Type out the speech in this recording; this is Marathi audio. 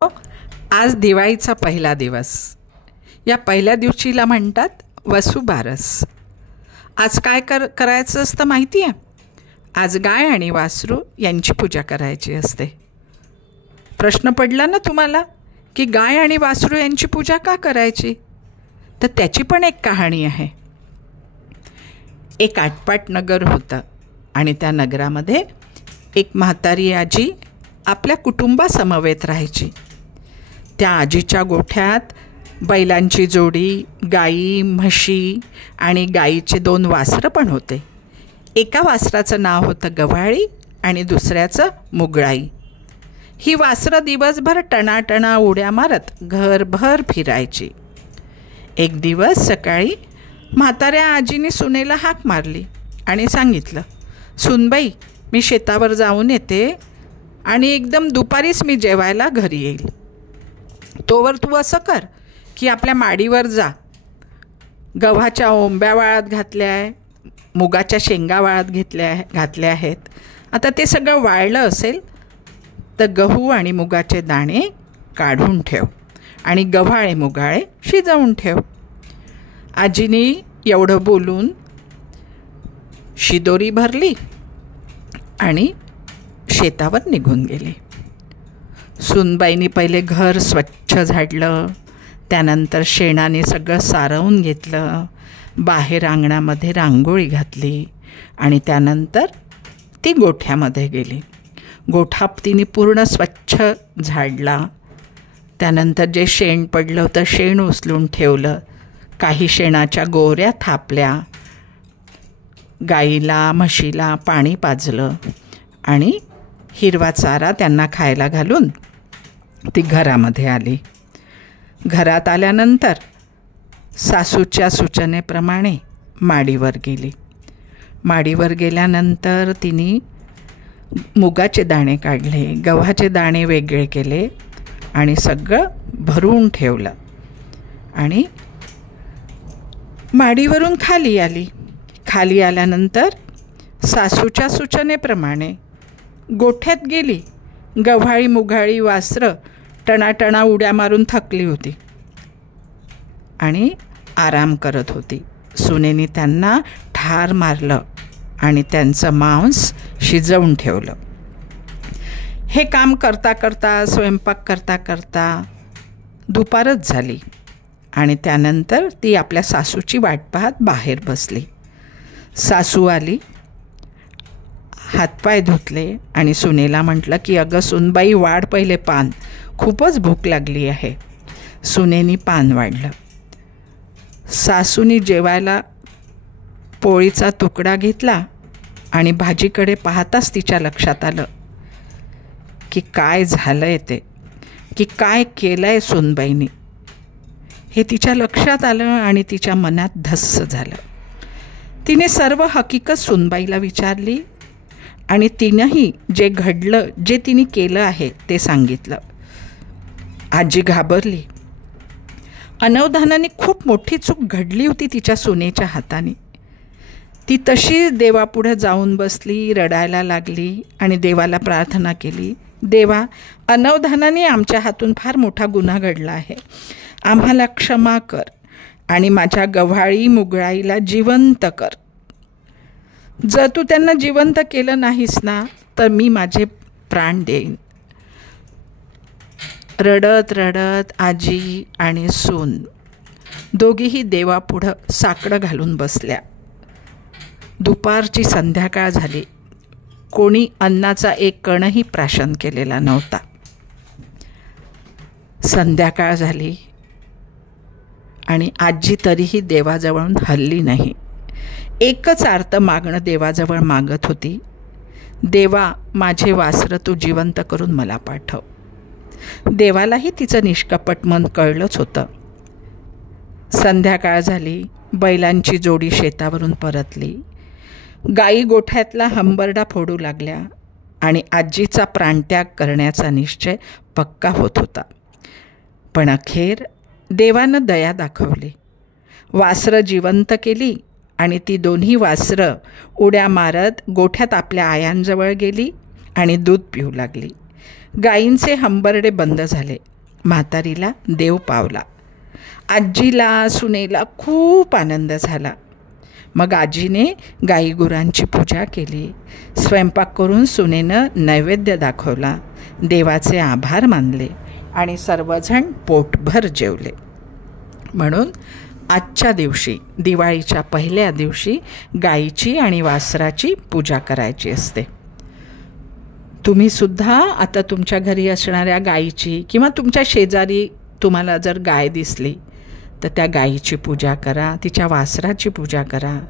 आज दिवाळीचा पहिला दिवस. या पहिल्या दिवशीला म्हणतात वसुबारस. आज काय करायचं असतं माहिती आहे? आज गाय आणि वासरू यांची पूजा करायची असते. प्रश्न पडला ना तुम्हाला की गाय आणि वासरू यांची पूजा का करायची? तर त्याची पण एक कहाणी आहे. एक आटपाट नगर होतं आणि त्या नगरामध्ये एक म्हातारी आजी आपल्या कुटुंबासमवेत राहायची. त्या आजीच्या गोठ्यात बैलांची जोडी, गाई, म्हशी आणि गाईचे 2 वासरं पण होते. एका वासराचं नाव होतं गव्हाळी आणि दुसऱ्याचं मुगळाई. ही वासरं दिवसभर टणाटणा उड्या मारत घरभर फिरायची. एक दिवस सकाळी म्हाताऱ्या आजीने सुनेला हाक मारली आणि सांगितलं, सुनबाई, मी शेतावर जाऊन येते आणि एकदम दुपारीच मी जेवायला घरी येईल. तोवर तू असं कर की आपल्या माडीवर जा. गव्हाच्या ओंब्या वाळत घातल्या आहे, मुगाच्या शेंगा वाळत घातल्या आहेत. आता ते सगळं वाळलं असेल तर गहू आणि मुगाचे दाणे काढून ठेव आणि गव्हाळे मुगाळे शिजवून ठेव. आजीने एवढं बोलून शिदोरी भरली आणि शेतावर निघून गेली. सुनबाईंनी पहिले घर स्वच्छ झाडलं, त्यानंतर शेणाने सगळं सारवून घेतलं, बाहेर अंगणामध्ये रांगोळी घातली आणि त्यानंतर ती गोठ्यामध्ये गेली. गोठा तिने पूर्ण स्वच्छ झाडला. त्यानंतर जे शेण पडलं होतं शेण उचलून ठेवलं, काही शेणाच्या गोऱ्या थापल्या, गाईला म्हशीला पाणी पाजलं आणि हिरवा चारा त्यांना खायला घालून ती घरामध्ये आली. घरात आल्यानंतर सासूच्या सूचनेप्रमाणे माडीवर गेली. माडीवर गेल्यानंतर तिने मुगाचे दाणे काढले, गव्हाचे दाणे वेगळे केले आणि सगळं भरून ठेवलं आणि माडीवरून खाली आली. खाली आल्यानंतर सासूच्या सूचनेप्रमाणे गोठ्यात गेली. गव्हाळी मुगाळी वासरं टणाटणा उड्या मारून थकली होती आणि आराम करत होती. सुनेने त्यांना ठार मारलं आणि त्यांचं मांस शिजवून ठेवलं. हे काम करता करता, स्वयंपाक करता करता दुपारच झाली आणि त्यानंतर ती आपल्या सासूची वाट पाहत बाहेर बसली. सासू आली, हातपाय धुतले आणि सुनेला म्हटलं की अगं सुनबाई, वाढ पहिले पान, खूपच भूक लागली आहे. सुनेनी पान वाढलं. सासूनी जेवायला पोळीचा तुकडा घेतला आणि भाजीकडे पाहताच तिच्या लक्षात आलं की काय झालं आहे ते, की काय केलं आहे सुनबाईंनी. हे तिच्या लक्षात आलं आणि तिच्या मनात धस्स झालं. तिने सर्व हकीकत सुनबाईला विचारली आणि तिनंही जे घडलं, जे तिने केलं आहे ते सांगितलं. आजी घाबरली. अनवधानाने खूप मोठी चूक घडली होती तिच्या सुनेच्या हाताने. ती तशीच देवापुढे जाऊन बसली, रडायला लागली आणि देवाला प्रार्थना केली, देवा, अनवधानाने आमच्या हातून फार मोठा गुन्हा घडला आहे, आम्हाला क्षमा कर आणि माझ्या गव्हाळी मुगळाईला जिवंत कर. जर तू त्यांना जिवंत केलं नाहीस ना तर मी माझे प्राण देईन. रडत रडत आजी आणि सून दोघीही देवापुढं साकडं घालून बसल्या. दुपारची संध्याकाळ झाली. कोणी अन्नाचा एक कणही प्राशन केलेला नव्हता. संध्याकाळ झाली आणि आजी तरीही देवाजवळून हलली नाही. एकच आर्त मागणं देवाजवळ मागत होती, देवा, माझे वासरं तू जिवंत करून मला पाठव. देवालाही तिचं निष्कपट मन कळलंच होतं. संध्याकाळ झाली. बैलांची जोडी शेतावरून परतली. गाई गोठ्यातला हंबरडा फोडू लागल्या आणि आजीचा प्राणत्याग करण्याचा निश्चय पक्का होत होता. पण अखेर देवानं दया दाखवली. वासरं जिवंत केली आणि ती दोन्ही वासरं उड्या मारत गोठ्यात आपल्या आयांजवळ गेली आणि दूध पिऊ लागली. गायींचे हंबरडे बंद झाले. म्हातारीला देव पावला. आजीला सुनेला खूप आनंद झाला. मग आजीने गाईगुरांची पूजा केली. स्वयंपाक करून सुनेनं नैवेद्य दाखवला. देवाचे आभार मानले आणि सर्वजण पोटभर जेवले. म्हणून आजच्या दिवशी, दिवाळीच्या पहिल्या दिवशी गाईची आणि वासराची पूजा करायची असते. तुम्हीसुद्धा आता तुमच्या घरी असणाऱ्या गाईची किंवा तुमच्या शेजारी तुम्हाला जर गाय दिसली तर त्या गाईची पूजा करा, तिच्या वासराची पूजा करा.